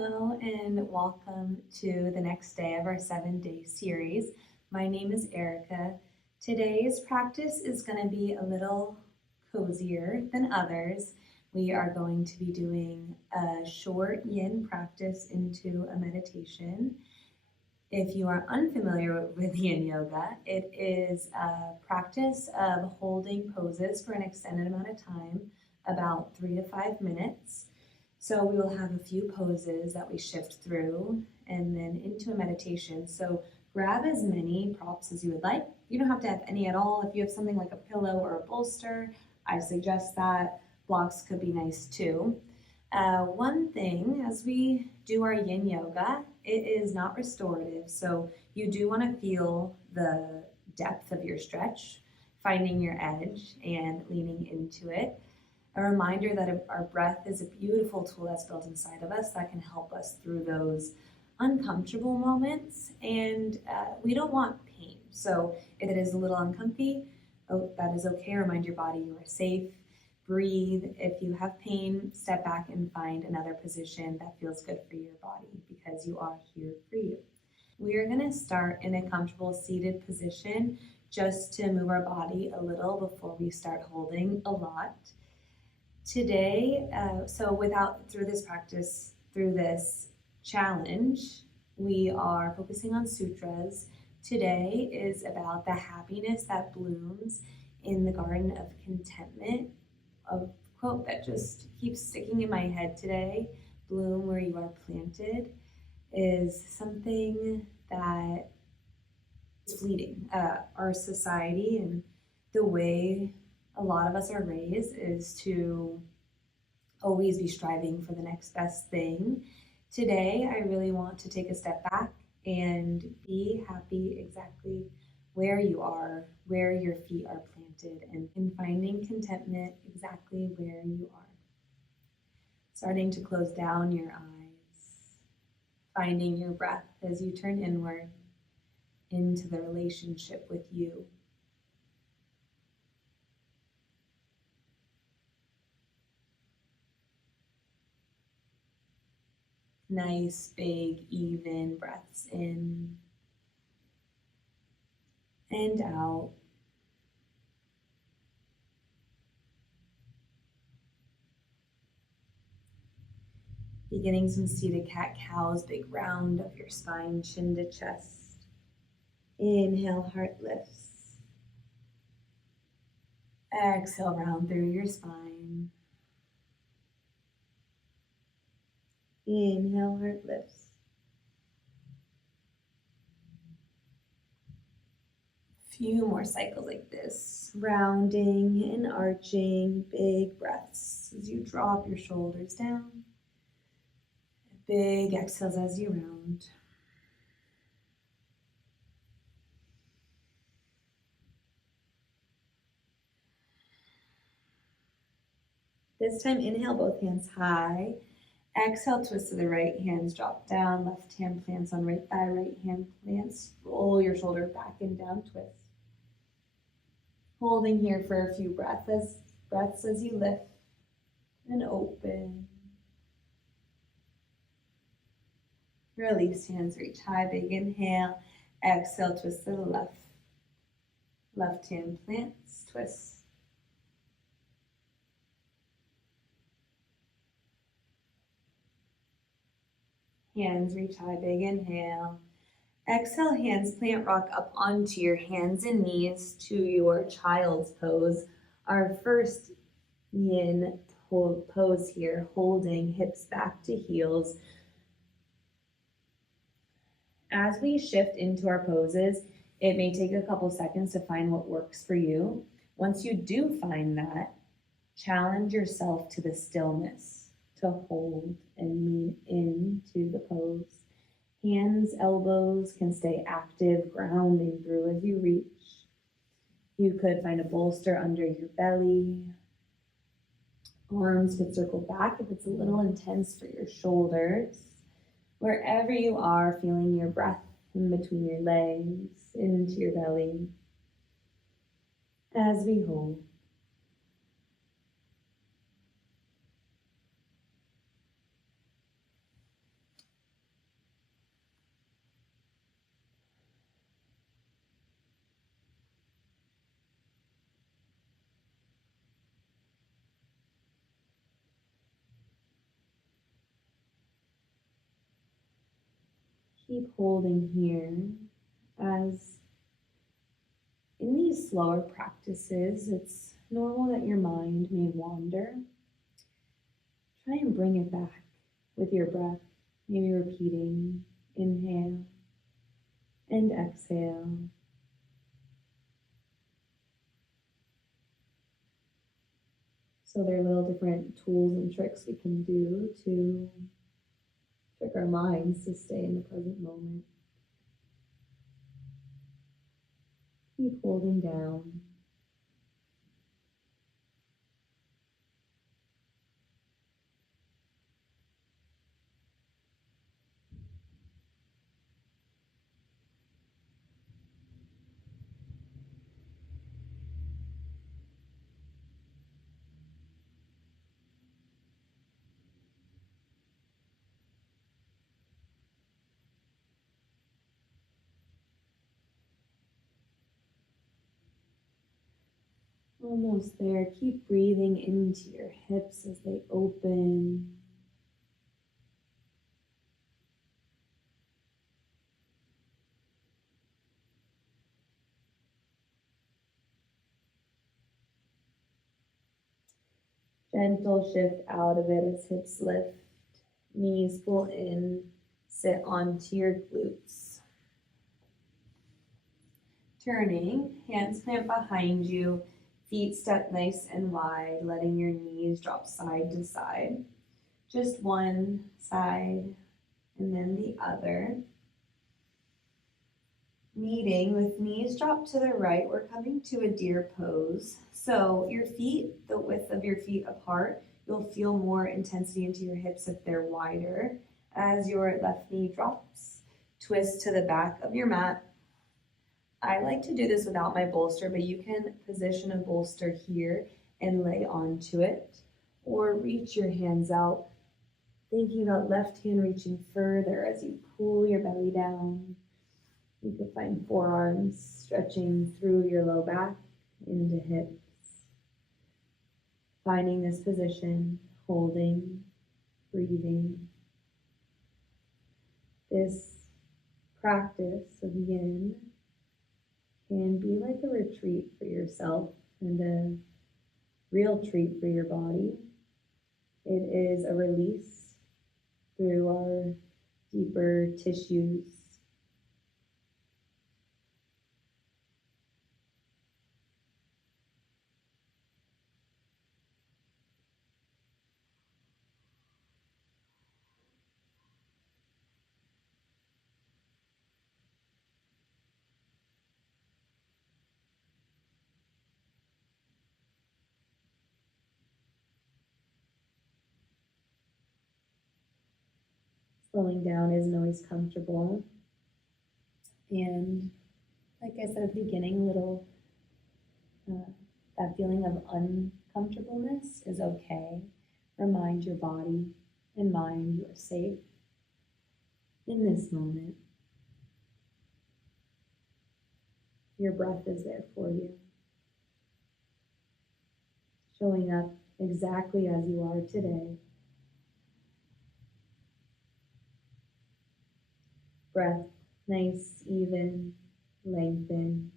Hello and welcome to the next day of our 7-day series. My name is Erica. Today's practice is going to be a little cozier than others. We are going to be doing a short yin practice into a meditation. If you are unfamiliar with yin yoga, it is a practice of holding poses for an extended amount of time, about 3 to 5 minutes. So we will have a few poses that we shift through and then into a meditation. So grab as many props as you would like. You don't have to have any at all. If you have something like a pillow or a bolster, I suggest that. Blocks could be nice too. One thing, as we do our yin yoga, it is not restorative. So you do want to feel the depth of your stretch, finding your edge and leaning into it. A reminder that our breath is a beautiful tool that's built inside of us that can help us through those uncomfortable moments, and we don't want pain. So if it is a little uncomfy, that is okay. Remind your body you are safe. Breathe. If you have pain, step back and find another position that feels good for your body because you are here for you. We are going to start in a comfortable seated position just to move our body a little before we start holding a lot. Today, through this practice, through this challenge, we are focusing on sutras. Today is about the happiness that blooms in the garden of contentment. A quote that just keeps sticking in my head today, bloom where you are planted, is something that is fleeting. Our society and the way a lot of us are raised is to always be striving for the next best thing. Today, I really want to take a step back and be happy exactly where you are, where your feet are planted, and in finding contentment exactly where you are. Starting to close down your eyes, finding your breath as you turn inward into the relationship with you. Nice, big, even breaths in and out. Beginning some seated cat-cows, big round of your spine, chin to chest. Inhale, heart lifts. Exhale, round through your spine. Inhale, heart lifts. Few more cycles like this, rounding and arching, big breaths as you drop your shoulders down. Big exhales as you round. This time, inhale, both hands high. Exhale, twist to the right, hands drop down, left hand plants on right thigh, right hand plants. Roll your shoulder back and down, twist. Holding here for a few breaths as you lift and open. Release, hands reach high, big inhale. Exhale, twist to the left. Left hand plants, twist. Hands reach high, big inhale. Exhale, hands plant rock up onto your hands and knees to your child's pose. Our first yin pose here, holding hips back to heels. As we shift into our poses, it may take a couple seconds to find what works for you. Once you do find that, challenge yourself to the stillness, to hold and lean into the pose. Hands, elbows can stay active, grounding through as you reach. You could find a bolster under your belly. Arms could circle back if it's a little intense for your shoulders. Wherever you are, feeling your breath in between your legs, into your belly. As we hold. Keep holding here as in these slower practices, it's normal that your mind may wander. Try and bring it back with your breath, maybe repeating inhale and exhale. So there are little different tools and tricks we can do to trick our minds to stay in the present moment. Keep holding down. Almost there. Keep breathing into your hips as they open. Gentle shift out of it as hips lift. Knees pull in. Sit onto your glutes. Turning, hands plant behind you. Feet step nice and wide, letting your knees drop side to side. Just one side and then the other. Meeting with knees dropped to the right, we're coming to a deer pose. So your feet, the width of your feet apart, you'll feel more intensity into your hips if they're wider. As your left knee drops, twist to the back of your mat. I like to do this without my bolster, but you can position a bolster here and lay onto it, or reach your hands out, thinking about left hand reaching further as you pull your belly down. You can find forearms stretching through your low back into hips. Finding this position, holding, breathing. This practice of yin can be like a retreat for yourself and a real treat for your body. It is a release through our deeper tissues. Slowing down isn't always comfortable. And like I said at the beginning, that feeling of uncomfortableness is okay. Remind your body and mind you are safe in this moment. Your breath is there for you, showing up exactly as you are today. Breath, nice, even, lengthen.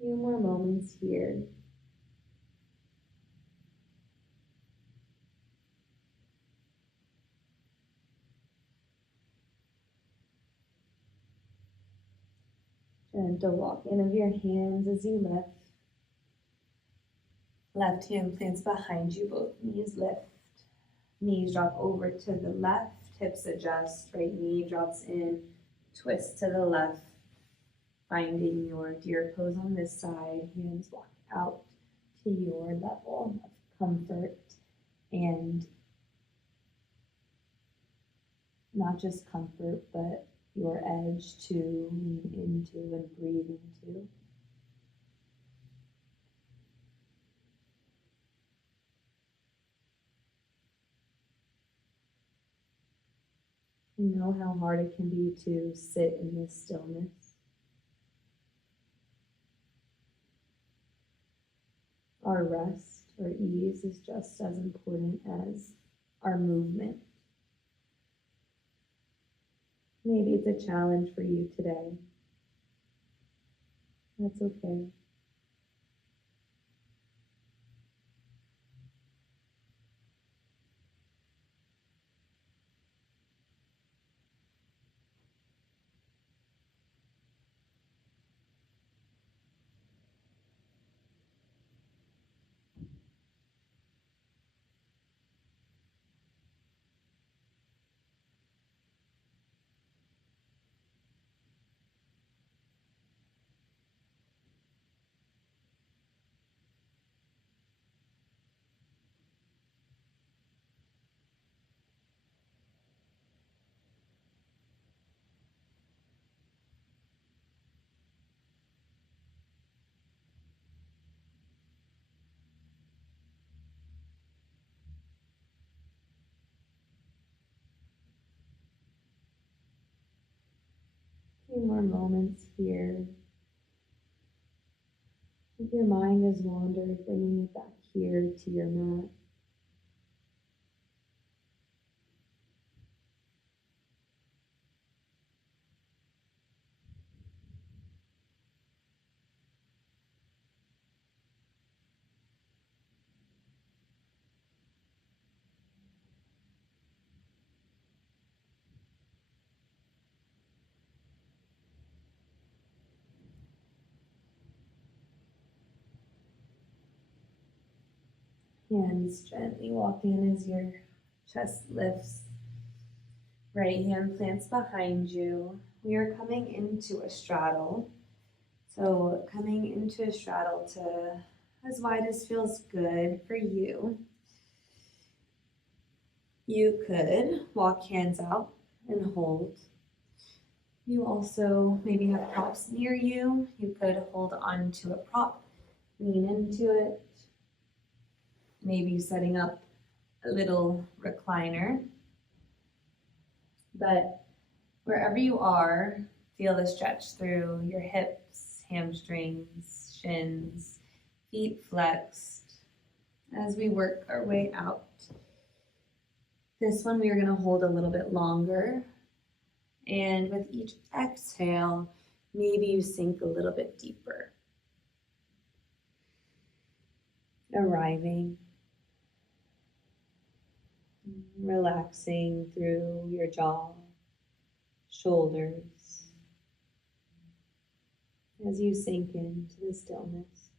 Few more moments here. Gentle walk in of your hands as you lift. Left hand plants behind you, both knees lift. Knees drop over to the left, hips adjust, right knee drops in, twist to the left, finding your deer pose on this side, hands walk out to your level of comfort and not just comfort, but your edge to lean into and breathe into. You know how hard it can be to sit in this stillness. Our rest or ease is just as important as our movement. Maybe it's a challenge for you today. That's okay. A few more moments here. If your mind has wandered, bringing it back here to your mat. Hands gently walk in as your chest lifts. Right hand plants behind you. We are coming into a straddle. So coming into a straddle to as wide as feels good for you. You could walk hands out and hold. You also maybe have props near you. You could hold on to a prop, lean into it, maybe setting up a little recliner. But wherever you are, feel the stretch through your hips, hamstrings, shins, feet flexed as we work our way out. This one we are going to hold a little bit longer. And with each exhale, maybe you sink a little bit deeper. Arriving, relaxing through your jaw, shoulders, as you sink into the stillness.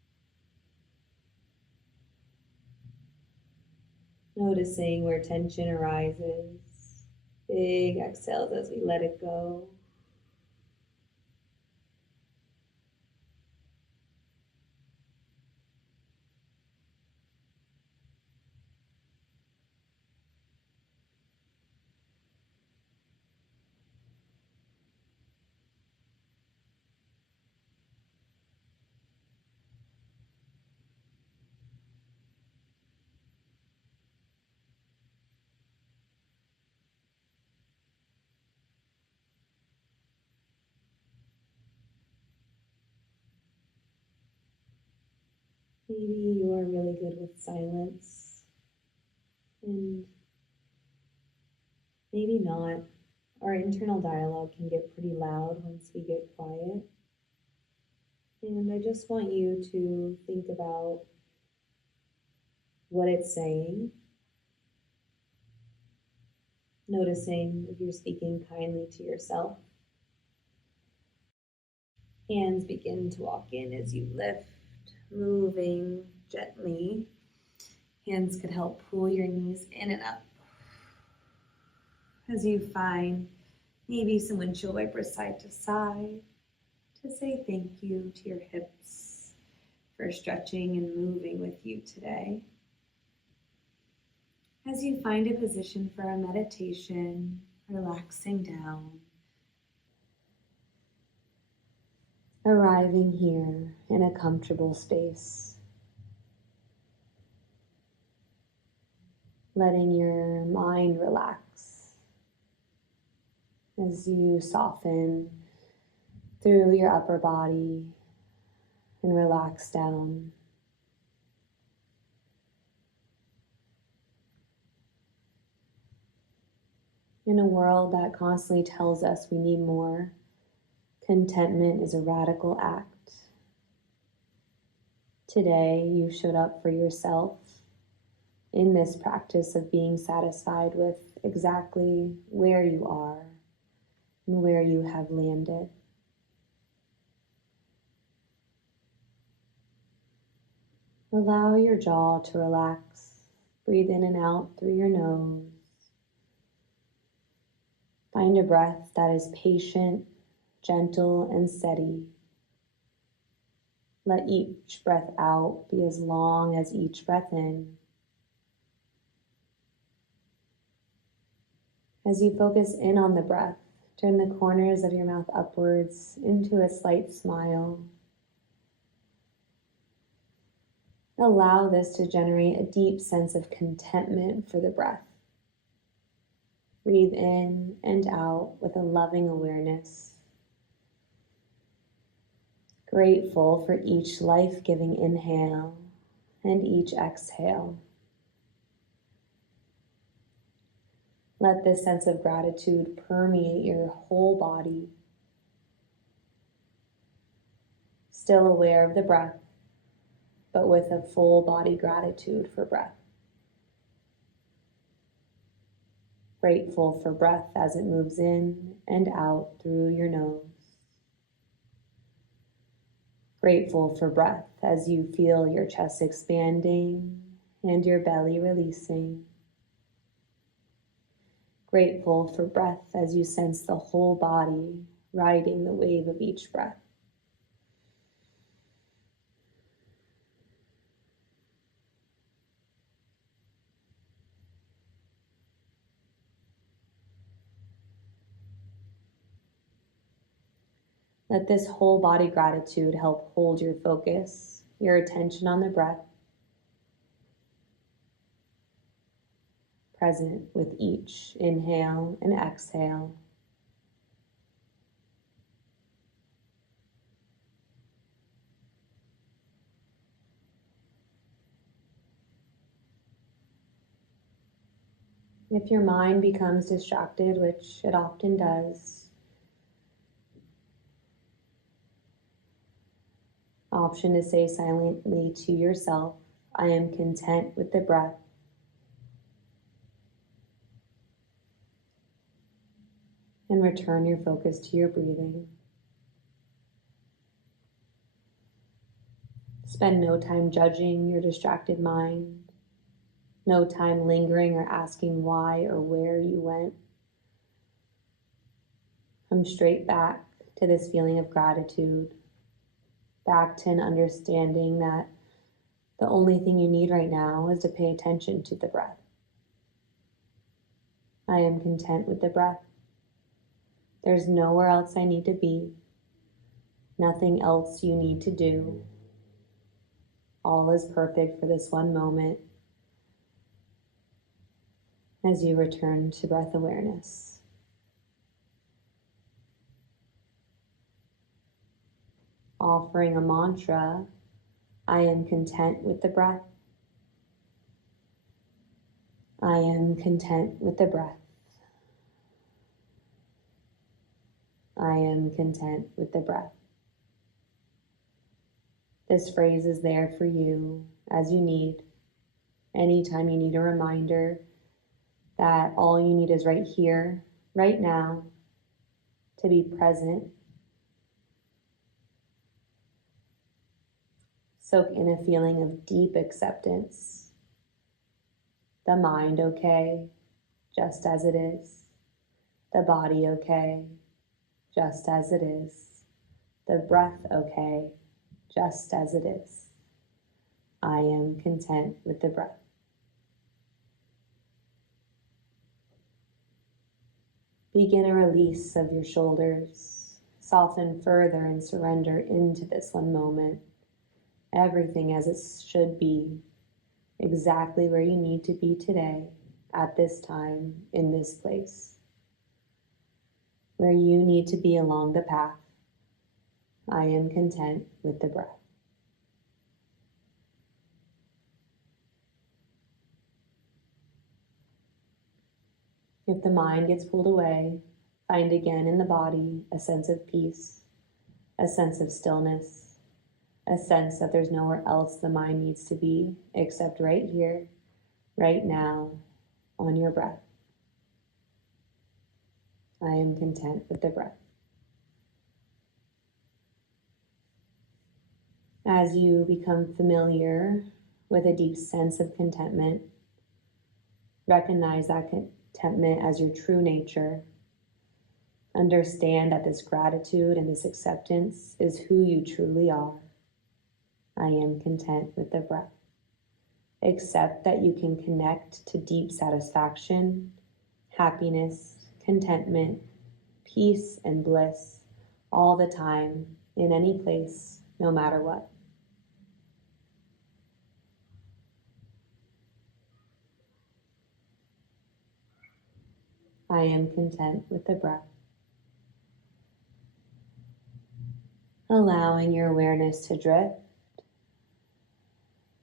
Noticing where tension arises. Big exhales as we let it go. Maybe you are really good with silence, and maybe not. Our internal dialogue can get pretty loud once we get quiet. And I just want you to think about what it's saying, noticing if you're speaking kindly to yourself. Hands begin to walk in as you lift, moving gently. Hands could help pull your knees in and up as you find maybe some windshield wipers side to side to say thank you to your hips for stretching and moving with you today. As you find a position for a meditation, relaxing down, arriving here in a comfortable space, letting your mind relax as you soften through your upper body and relax down. In a world that constantly tells us we need more, contentment is a radical act. Today, you showed up for yourself in this practice of being satisfied with exactly where you are and where you have landed. Allow your jaw to relax. Breathe in and out through your nose. Find a breath that is patient, gentle, and steady. Let each breath out be as long as each breath in. As you focus in on the breath, turn the corners of your mouth upwards into a slight smile. Allow this to generate a deep sense of contentment for the breath. Breathe in and out with a loving awareness. Grateful for each life-giving inhale and each exhale. Let this sense of gratitude permeate your whole body. Still aware of the breath, but with a full body gratitude for breath. Grateful for breath as it moves in and out through your nose. Grateful for breath as you feel your chest expanding and your belly releasing. Grateful for breath as you sense the whole body riding the wave of each breath. Let this whole body gratitude help hold your focus, your attention on the breath, present with each inhale and exhale. If your mind becomes distracted, which it often does, option to say silently to yourself, I am content with the breath. And return your focus to your breathing. Spend no time judging your distracted mind, no time lingering or asking why or where you went. Come straight back to this feeling of gratitude, back to an understanding that the only thing you need right now is to pay attention to the breath. I am content with the breath. There's nowhere else I need to be, nothing else you need to do. All is perfect for this one moment as you return to breath awareness. Offering a mantra, I am content with the breath. I am content with the breath. I am content with the breath. This phrase is there for you as you need. Anytime you need a reminder that all you need is right here, right now, to be present. Soak in a feeling of deep acceptance. The mind okay, just as it is. The body okay, just as it is. The breath okay, just as it is. I am content with the breath. Begin a release of your shoulders. Soften further and surrender into this one moment. Everything as it should be, exactly where you need to be today, at this time, in this place. Where you need to be along the path. I am content with the breath. If the mind gets pulled away, find again in the body a sense of peace, a sense of stillness, a sense that there's nowhere else the mind needs to be except right here, right now, on your breath. I am content with the breath. As you become familiar with a deep sense of contentment, recognize that contentment as your true nature. Understand that this gratitude and this acceptance is who you truly are. I am content with the breath. Accept that you can connect to deep satisfaction, happiness, contentment, peace, and bliss all the time, in any place, no matter what. I am content with the breath. Allowing your awareness to drift.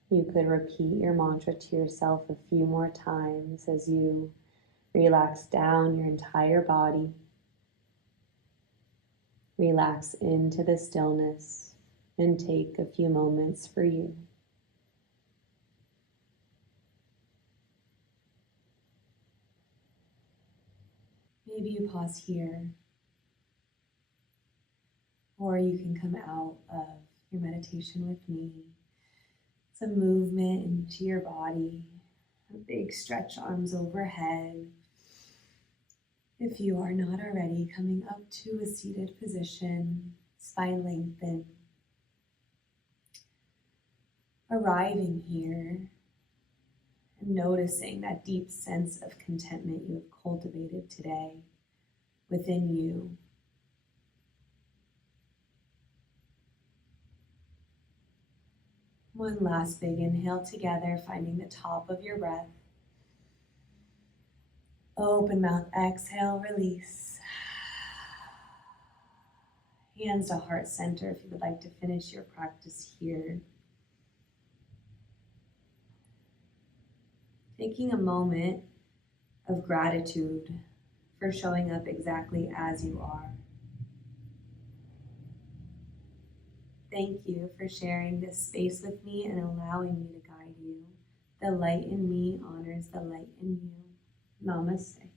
You could repeat your mantra to yourself a few more times as you relax down your entire body. Relax into the stillness and take a few moments for you. Maybe you pause here, or you can come out of your meditation with me. Some movement into your body, a big stretch, arms overhead. If you are not already, coming up to a seated position, spine lengthened. Arriving here and noticing that deep sense of contentment you have cultivated today within you. One last big inhale together, finding the top of your breath. Open mouth, exhale, release. Hands to heart center if you would like to finish your practice here. Taking a moment of gratitude for showing up exactly as you are. Thank you for sharing this space with me and allowing me to guide you. The light in me honors the light in you. Namaste.